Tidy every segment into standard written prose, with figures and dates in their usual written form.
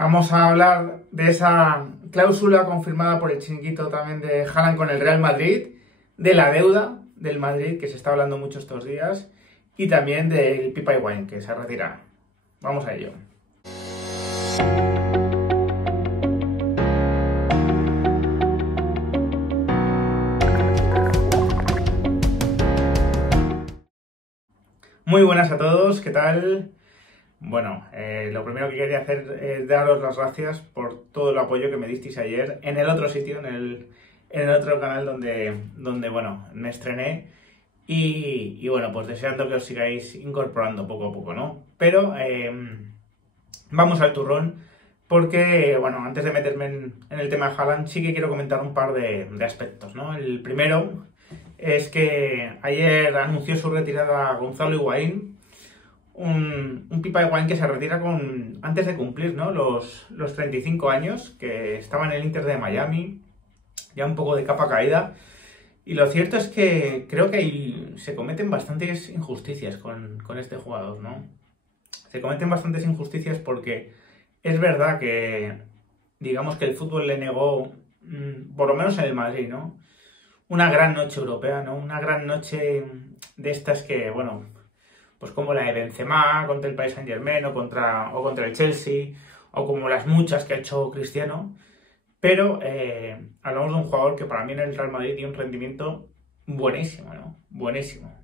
Vamos a hablar de esa cláusula confirmada por el chiringuito también de Haaland con el Real Madrid, de la deuda del Madrid, que se está hablando mucho estos días, y también del Pipa Higuaín, que se retira. Vamos a ello. Muy buenas a todos, ¿qué tal? Bueno, lo primero que quería hacer es daros las gracias por todo el apoyo que me disteis ayer en el otro sitio, en el otro canal donde bueno, me estrené y bueno, pues deseando que os sigáis incorporando poco a poco, ¿no? Pero vamos al turrón porque, bueno, antes de meterme en el tema de Haaland, sí que quiero comentar un par de aspectos, ¿no? El primero es que ayer anunció su retirada Gonzalo Higuaín, un Pipa Higuaín que se retira antes de cumplir, ¿no? los 35 años, que estaba en el Inter de Miami, ya un poco de capa caída. Y lo cierto es que creo que se cometen bastantes injusticias con este jugador, ¿no? Se cometen bastantes injusticias porque es verdad que, digamos que el fútbol le negó, por lo menos en el Madrid, ¿no? Una gran noche europea, ¿no? Una gran noche de estas que, bueno, pues como la de Benzema contra el Paris Saint-Germain o contra el Chelsea, o como las muchas que ha hecho Cristiano. Pero hablamos de un jugador que para mí en el Real Madrid tiene un rendimiento buenísimo, ¿no? Buenísimo.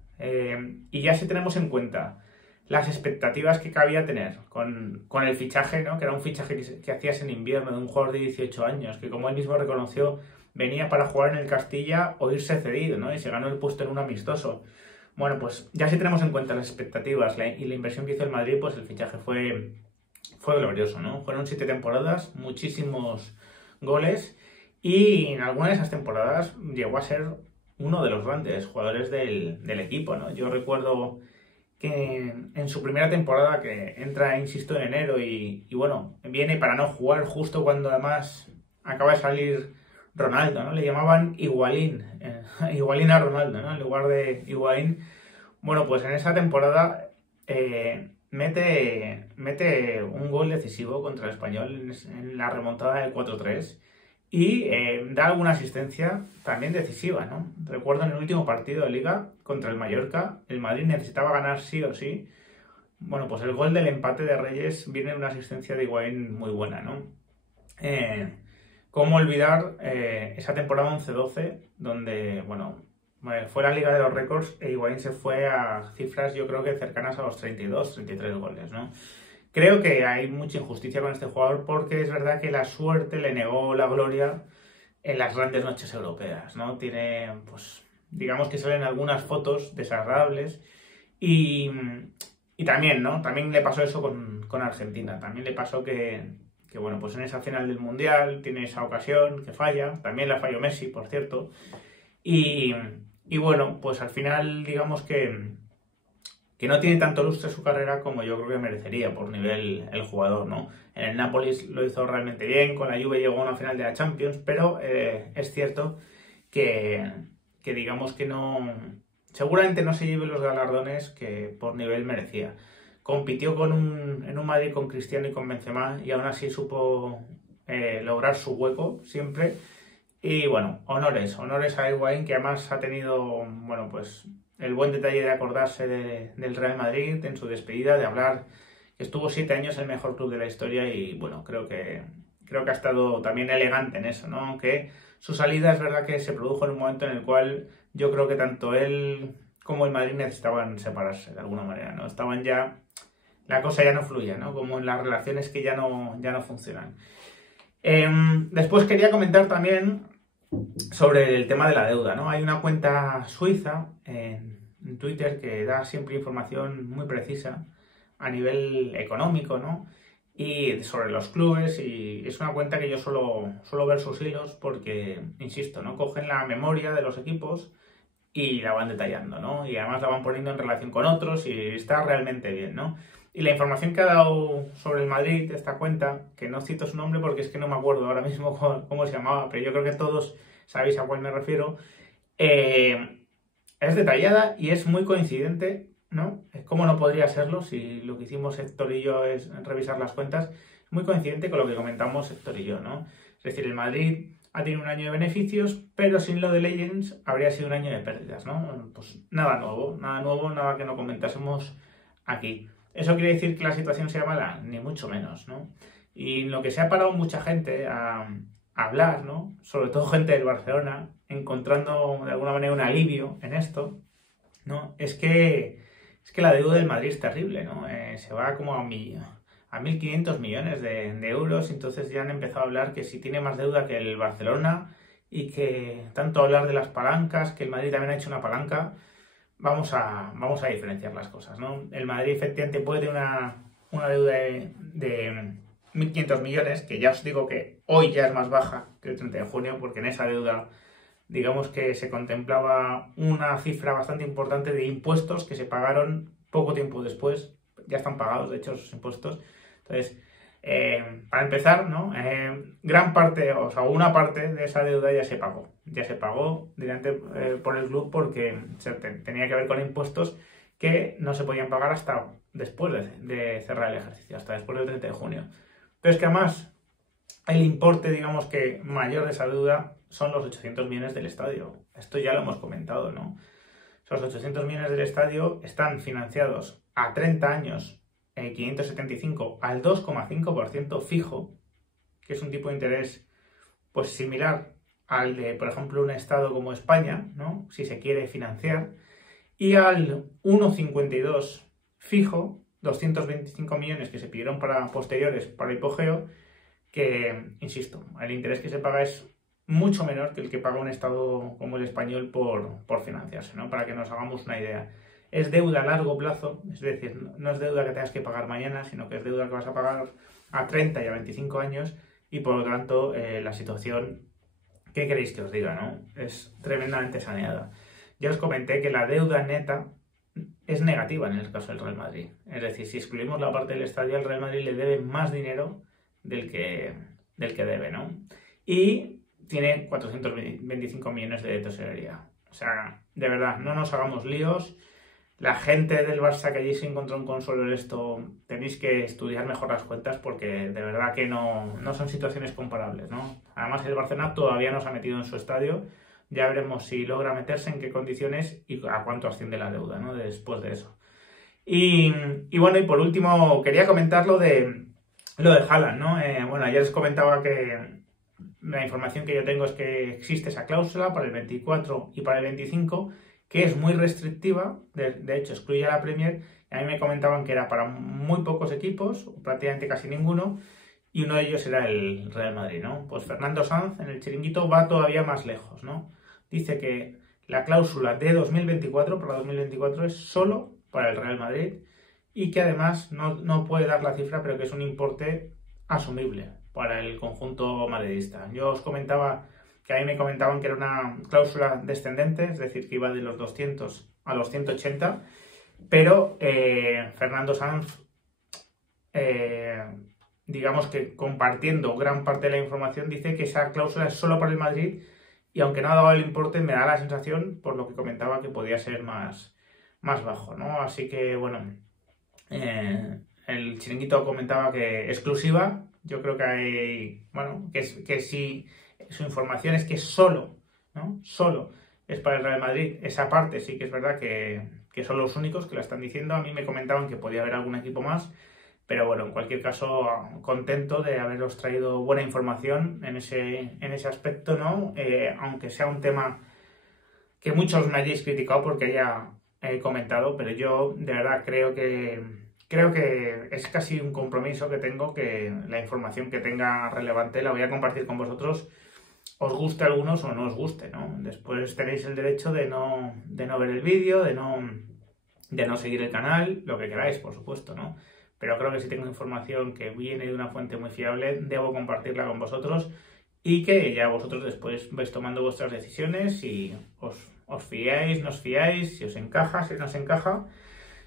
Y ya si tenemos en cuenta las expectativas que cabía tener con el fichaje, ¿no? Que era un fichaje que hacías en invierno de un jugador de 18 años, que como él mismo reconoció, venía para jugar en el Castilla o irse cedido, ¿no? Y se ganó el puesto en un amistoso. Bueno, pues ya si tenemos en cuenta las expectativas y la inversión que hizo el Madrid, pues el fichaje fue glorioso, ¿no? Fueron 7 temporadas, muchísimos goles, y en algunas de esas temporadas llegó a ser uno de los grandes jugadores del equipo, ¿no? Yo recuerdo que en su primera temporada, que entra, insisto, en enero y bueno, viene para no jugar justo cuando además acaba de salir Ronaldo, ¿no? Le llamaban Higuaín, Higuaín a Ronaldo, ¿no? En lugar de Higuaín. Bueno, pues en esa temporada mete un gol decisivo contra el Español en la remontada del 4-3 y da alguna asistencia también decisiva, ¿no? Recuerdo en el último partido de Liga contra el Mallorca, el Madrid necesitaba ganar sí o sí. Bueno, pues el gol del empate de Reyes viene de una asistencia de Higuaín muy buena, ¿no? ¿Cómo olvidar esa temporada 11-12 donde, bueno, fue la Liga de los Récords e Higuaín se fue a cifras yo creo que cercanas a los 32, 33 goles, ¿no? Creo que hay mucha injusticia con este jugador porque es verdad que la suerte le negó la gloria en las grandes noches europeas, ¿no? Tiene, pues, digamos que salen algunas fotos desagradables y también, ¿no? También le pasó eso con Argentina, también le pasó que bueno, pues en esa final del Mundial tiene esa ocasión que falla, también la falló Messi, por cierto, y bueno, pues al final digamos que no tiene tanto lustre su carrera como yo creo que merecería por nivel el jugador, ¿no? En el Nápoles lo hizo realmente bien, con la Juve llegó a una final de la Champions, pero es cierto que digamos que no, seguramente no se lleve los galardones que por nivel merecía. Compitió en un Madrid con Cristiano y con Benzema y aún así supo lograr su hueco siempre. Y bueno, honores a Higuaín, que además ha tenido, bueno, pues el buen detalle de acordarse del Real Madrid en su despedida, de hablar que estuvo 7 años en el mejor club de la historia y bueno, creo que ha estado también elegante en eso, ¿no? Aunque su salida es verdad que se produjo en un momento en el cual yo creo que tanto él como el Madrid necesitaban separarse de alguna manera, ¿no? Estaban ya, la cosa ya no fluye, ¿no? Como en las relaciones que ya no funcionan. Después quería comentar también sobre el tema de la deuda, ¿no? Hay una cuenta suiza en Twitter que da siempre información muy precisa a nivel económico, ¿no? Y sobre los clubes, y es una cuenta que yo suelo ver sus hilos porque, insisto, ¿no? Cogen la memoria de los equipos y la van detallando, ¿no? Y además la van poniendo en relación con otros y está realmente bien, ¿no? Y la información que ha dado sobre el Madrid, esta cuenta, que no cito su nombre porque es que no me acuerdo ahora mismo cómo se llamaba, pero yo creo que todos sabéis a cuál me refiero, es detallada y es muy coincidente, ¿no? ¿Cómo no podría serlo si lo que hicimos Héctor y yo es revisar las cuentas? muy coincidente con lo que comentamos Héctor y yo, ¿no? Es decir, el Madrid ha tenido un año de beneficios, pero sin lo de Legends habría sido un año de pérdidas, ¿no? Pues nada nuevo, nada que no comentásemos aquí. ¿Eso quiere decir que la situación sea mala? Ni mucho menos, ¿no? Y lo que se ha parado mucha gente a hablar, ¿no? Sobre todo gente del Barcelona, encontrando de alguna manera un alivio en esto, ¿no? Es que la deuda del Madrid es terrible, ¿no? Se va como a 1.500 millones de euros, entonces ya han empezado a hablar que si tiene más deuda que el Barcelona y que tanto hablar de las palancas, que el Madrid también ha hecho una palanca, vamos a diferenciar las cosas, ¿no? El Madrid efectivamente puede tener una deuda de 1.500 millones, que ya os digo que hoy ya es más baja que el 30 de junio, porque en esa deuda digamos que se contemplaba una cifra bastante importante de impuestos que se pagaron poco tiempo después, ya están pagados de hecho esos impuestos. Entonces, para empezar, ¿no? Gran parte, o sea, una parte de esa deuda ya se pagó por el club porque tenía que ver con impuestos que no se podían pagar hasta después de cerrar el ejercicio, hasta después del 30 de junio. Pero es que además el importe, digamos que mayor de esa deuda son los 800 millones del estadio. Esto ya lo hemos comentado, ¿no? Esos 800 millones del estadio están financiados a 30 años, 575 al 2,5% fijo, que es un tipo de interés pues similar al de, por ejemplo, un estado como España, ¿no? Si se quiere financiar, y al 1,52 fijo, 225 millones que se pidieron para posteriores para hipogeo, que, insisto, el interés que se paga es mucho menor que el que paga un estado como el español por financiarse, ¿no? Para que nos hagamos una idea. Es deuda a largo plazo, es decir, no es deuda que tengas que pagar mañana, sino que es deuda que vas a pagar a 30 y a 25 años y por lo tanto la situación, ¿qué queréis que os diga, no? Es tremendamente saneada. Ya os comenté que la deuda neta es negativa en el caso del Real Madrid. Es decir, si excluimos la parte del estadio, al Real Madrid le debe más dinero del que debe, ¿no? Y tiene 425 millones de tesorería. O sea, de verdad, no nos hagamos líos. La gente del Barça que allí se encontró un consuelo en esto, tenéis que estudiar mejor las cuentas porque de verdad que no son situaciones comparables, ¿no? Además, el Barcelona todavía no se ha metido en su estadio. Ya veremos si logra meterse, en qué condiciones y a cuánto asciende la deuda, ¿no? Después de eso. Y bueno, y por último, quería comentar lo de Haaland, ¿no? Bueno, ayer os comentaba que la información que yo tengo es que existe esa cláusula para el 24 y para el 25, que es muy restrictiva, de hecho excluye a la Premier, y a mí me comentaban que era para muy pocos equipos, prácticamente casi ninguno, y uno de ellos era el Real Madrid, ¿no? Pues Fernando Sanz en el chiringuito va todavía más lejos, ¿no? Dice que la cláusula de 2024, para 2024, es solo para el Real Madrid y que además no puede dar la cifra, pero que es un importe asumible para el conjunto madridista. Yo os comentaba que a mí me comentaban que era una cláusula descendente, es decir, que iba de los 200 a los 180, pero Fernando Sanz, digamos que compartiendo gran parte de la información, dice que esa cláusula es solo para el Madrid y aunque no ha dado el importe, me da la sensación, por lo que comentaba, que podía ser más bajo, ¿no? Así que, bueno, el chiringuito comentaba que exclusiva. Yo creo que hay, bueno, que si su información es que solo, ¿no? Solo es para el Real Madrid. Esa parte sí que es verdad que son los únicos que la están diciendo. A mí me comentaban que podía haber algún equipo más, pero bueno, en cualquier caso, contento de haberos traído buena información en ese aspecto, ¿no? Aunque sea un tema que muchos me hayáis criticado porque ya he comentado, pero yo de verdad creo que es casi un compromiso que tengo, que la información que tenga relevante la voy a compartir con vosotros, os guste a algunos o no os guste, ¿no? Después tenéis el derecho de no ver el vídeo, de no seguir el canal, lo que queráis, por supuesto, ¿no? Pero creo que si tengo información que viene de una fuente muy fiable, debo compartirla con vosotros y que ya vosotros después vais tomando vuestras decisiones y os fiáis, no os fiáis, si os encaja, si no os encaja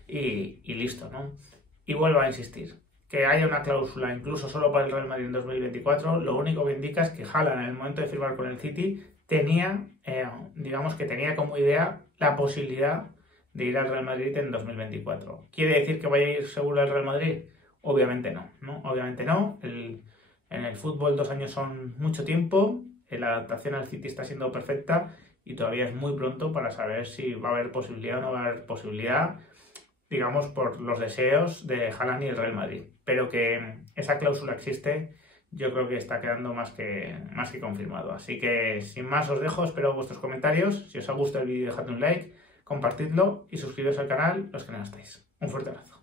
y listo, ¿no? Y vuelvo a insistir, que haya una cláusula incluso solo para el Real Madrid en 2024, lo único que indica es que Haaland en el momento de firmar con el City tenía, digamos que tenía como idea la posibilidad de ir al Real Madrid en 2024. ¿Quiere decir que vaya a ir seguro al Real Madrid? Obviamente no, ¿no? Obviamente no. En el fútbol 2 años son mucho tiempo, la adaptación al City está siendo perfecta y todavía es muy pronto para saber si va a haber posibilidad o no va a haber posibilidad, digamos, por los deseos de Haaland y el Real Madrid. Pero que esa cláusula existe, yo creo que está quedando más que confirmado. Así que, sin más, os dejo, espero vuestros comentarios. Si os ha gustado el vídeo, dejadme un like, compartidlo y suscribiros al canal los que no estáis. Un fuerte abrazo.